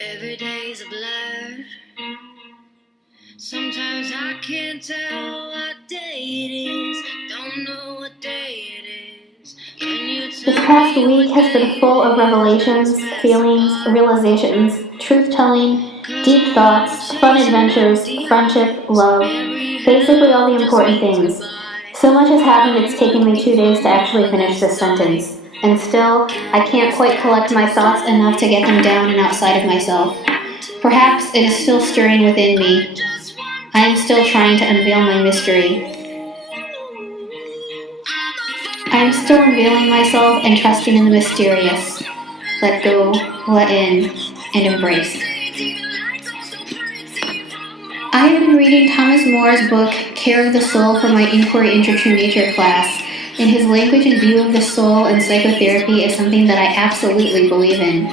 Every day's a blur. Sometimes I can't tell what day it is. Don't know what day it is. Can you tell This past me week what has been day full of it revelations, is? feelings, realizations, truth-telling, deep thoughts, fun adventures, friendship, love, basically all the important things. So much has happened it's taken me 2 days to actually finish this sentence. And still, I can't quite collect my thoughts enough to get them down and outside of myself. Perhaps it is still stirring within me. I am still trying to unveil my mystery. I am still unveiling myself and trusting in the mysterious. Let go, let in, and embrace. I have been reading Thomas More's book, Care of the Soul, for my Inquiry into True Nature class, and his language and view of the soul and psychotherapy is something that I absolutely believe in.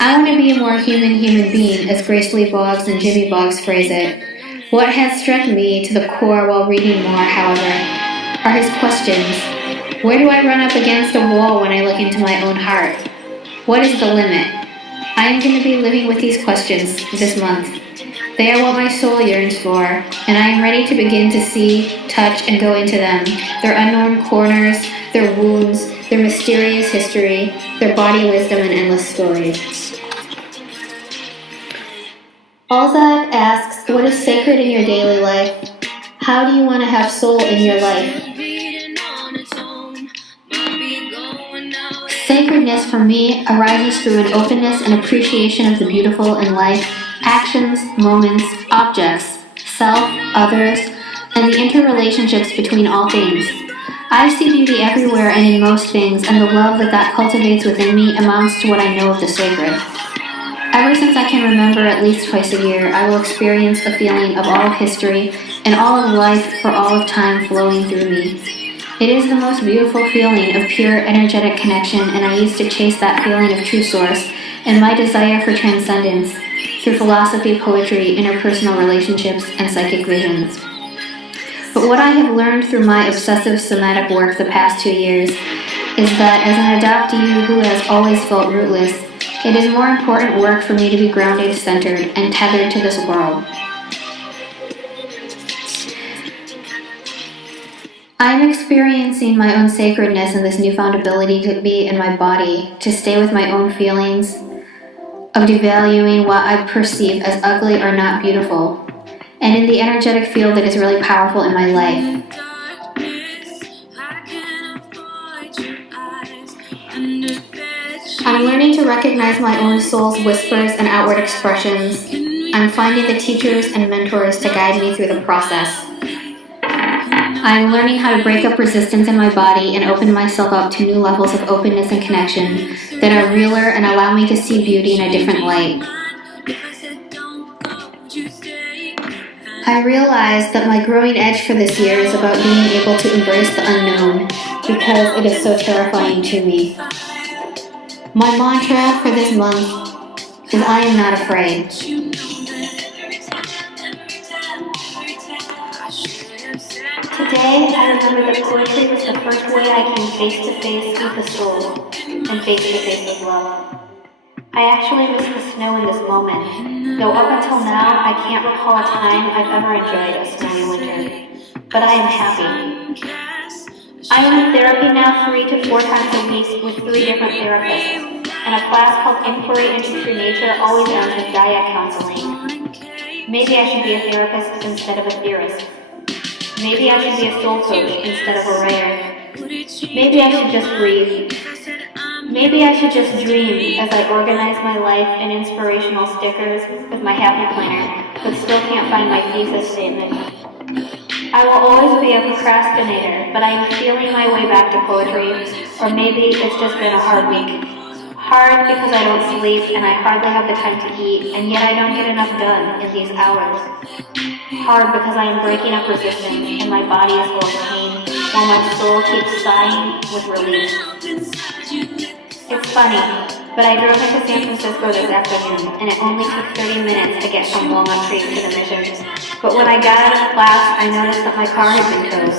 I want to be a more human being, as Grace Lee Boggs and Jimmy Boggs phrase it. What has struck me to the core while reading Moore, however, are his questions. Where do I run up against a wall when I look into my own heart? What is the limit? I am going to be living with these questions this month. They are what my soul yearns for, and I am ready to begin to see, touch, and go into them, their unknown corners, their wounds, their mysterious history, their body wisdom, and endless stories. Alzak asks, what is sacred in your daily life? How do you want to have soul in your life? Sacredness for me arises through an openness and appreciation of the beautiful in life, actions, moments, objects, self, others, and the interrelationships between all things. I see beauty everywhere and in most things, and the love that cultivates within me amounts to what I know of the sacred. Ever since I can remember, at least twice a year, I will experience a feeling of all of history and all of life for all of time flowing through me. It is the most beautiful feeling of pure energetic connection, and I used to chase that feeling of true source and my desire for transcendence through philosophy, poetry, interpersonal relationships, and psychic visions. But what I have learned through my obsessive somatic work the past 2 years is that as an adoptee who has always felt rootless, it is more important work for me to be grounded, centered, and tethered to this world. I am experiencing my own sacredness and this newfound ability to be in my body, to stay with my own feelings of devaluing what I perceive as ugly or not beautiful, and in the energetic field that is really powerful in my life. I'm learning to recognize my own soul's whispers and outward expressions. I'm finding the teachers and mentors to guide me through the process. I'm learning how to break up resistance in my body and open myself up to new levels of openness and connection that are realer and allow me to see beauty in a different light. I realize that my growing edge for this year is about being able to embrace the unknown because it is so terrifying to me. My mantra for this month is I am not afraid. Today, I remember that poetry was the first way I came face-to-face with the soul and face-to-face with love. I actually miss the snow in this moment, though up until now, I can't recall a time I've ever enjoyed a snowy winter. But I am happy. I am in therapy now 3 to 4 times a week with 3 different therapists, and a class called Inquiry into True Nature always ends with dyad counseling. Maybe I should be a therapist instead of a theorist. Maybe I should be a soul coach instead of a writer. Maybe I should just breathe. Maybe I should just dream as I organize my life in inspirational stickers with my happy planner, but still can't find my thesis statement. I will always be a procrastinator, but I am feeling my way back to poetry, or maybe it's just been a hard week. Hard because I don't sleep and I hardly have the time to eat, and yet I don't get enough done in these hours. Hard because I am breaking up resistance and my body is full of pain, while my soul keeps sighing with relief. It's funny, but I drove into San Francisco this afternoon, and it only took 30 minutes to get from Walnut Creek to the Mission. But when I got out of class, I noticed that my car had been towed.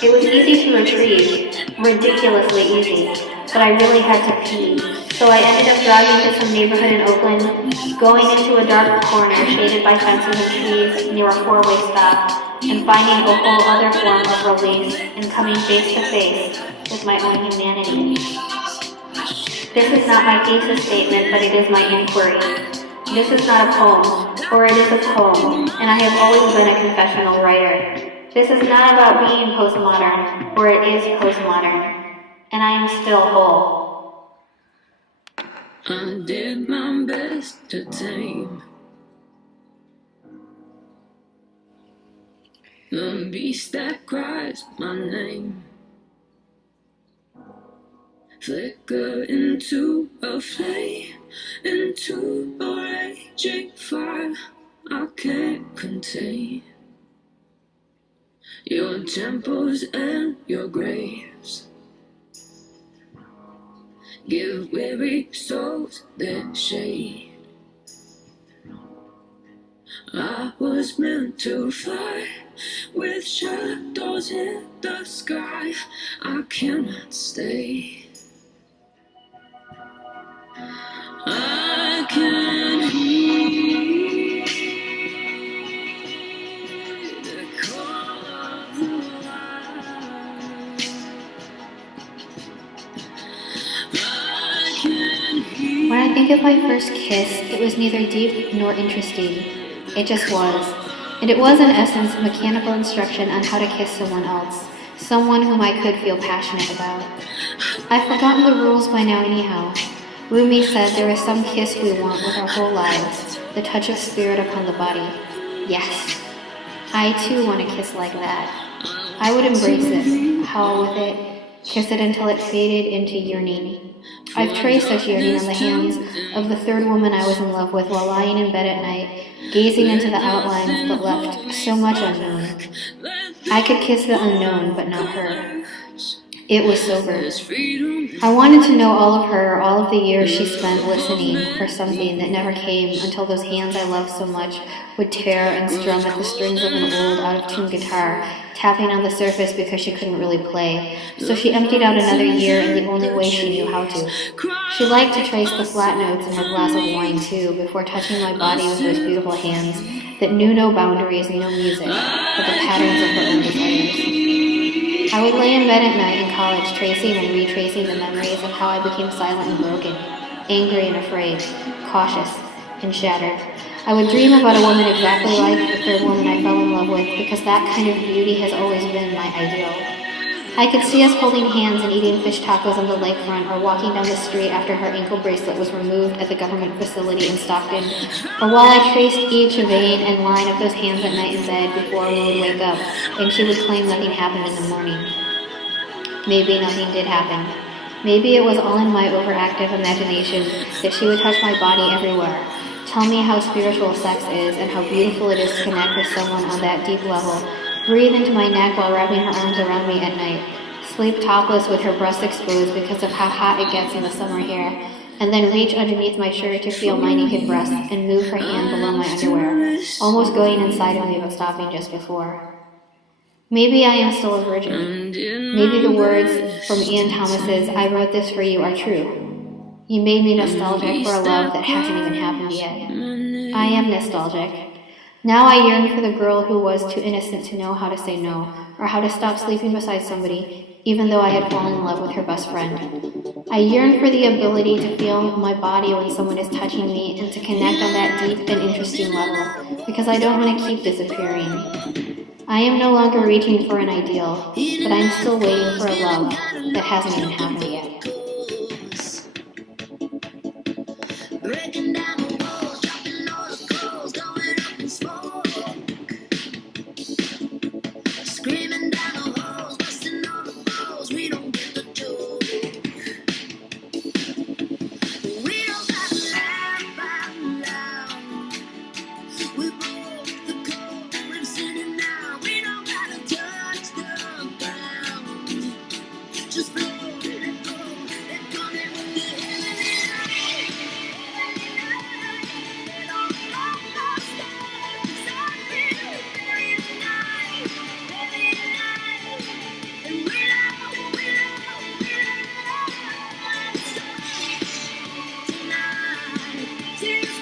It was easy to retrieve, ridiculously easy, but I really had to pee. So I ended up driving to some neighborhood in Oakland, going into a dark corner shaded by fences and trees near a four-way stop, and finding a whole other form of release and coming face to face with my own humanity. This is not my thesis statement, but it is my inquiry. This is not a poem, or it is a poem, and I have always been a confessional writer. This is not about being postmodern, or it is postmodern, and I am still whole. I did my best to tame the beast that cries my name. Flicker into a flame, into a raging fire I can't contain. Your temples and your graves give weary souls their shade. I was meant to fly with shadows in the sky. I cannot stay. I can hear the call of the wild. I can hear. When I think of my first kiss, it was neither deep nor interesting. It just was. And it was, in essence, mechanical instruction on how to kiss someone else, someone whom I could feel passionate about. I've forgotten the rules by now anyhow. Rumi said there is some kiss we want with our whole lives, the touch of spirit upon the body. Yes, I too want a kiss like that. I would embrace it, howl with it, kiss it until it faded into yearning. I've traced such yearning on the hands of the third woman I was in love with while lying in bed at night, gazing into the outlines that left so much unknown. I could kiss the unknown, but not her. It was sober. I wanted to know all of her, all of the years she spent listening for something that never came until those hands I loved so much would tear and strum at the strings of an old, out-of-tune guitar, tapping on the surface because she couldn't really play. So she emptied out another year in the only way she knew how to. She liked to trace the flat notes in her glass of wine too, before touching my body with those beautiful hands that knew no boundaries, no music, but the patterns of her own desires. I would lay in bed at night in college, tracing and retracing the memories of how I became silent and broken, angry and afraid, cautious and shattered. I would dream about a woman exactly like the third woman I fell in love with, because that kind of beauty has always been my ideal. I could see us holding hands and eating fish tacos on the lakefront, or walking down the street after her ankle bracelet was removed at the government facility in Stockton, or while I traced each vein and line of those hands at night in bed before we would wake up, and she would claim nothing happened in the morning. Maybe nothing did happen. Maybe it was all in my overactive imagination that she would touch my body everywhere, tell me how spiritual sex is and how beautiful it is to connect with someone on that deep level, breathe into my neck while wrapping her arms around me at night, sleep topless with her breasts exposed because of how hot it gets in the summer here, and then reach underneath my shirt to feel my naked breasts and move her hand below my underwear, almost going inside of me but stopping just before. Maybe I am still a virgin. Maybe the words from Ian Thomas's "I wrote this for you" are true. You made me nostalgic for a love that hasn't even happened yet. I am nostalgic. Now I yearn for the girl who was too innocent to know how to say no, or how to stop sleeping beside somebody, even though I had fallen in love with her best friend. I yearn for the ability to feel my body when someone is touching me, and to connect on that deep and interesting level, because I don't want to keep disappearing. I am no longer reaching for an ideal, but I'm still waiting for a love that hasn't even happened yet. Breaking down the walls, dropping all the clothes, going up in smoke. Screaming down the halls, busting all the balls. We don't get the joke. We don't gotta laugh out loud. We broke the code, we're sitting now. We don't gotta touch the ground. Just float, let go, let go, let go. Tears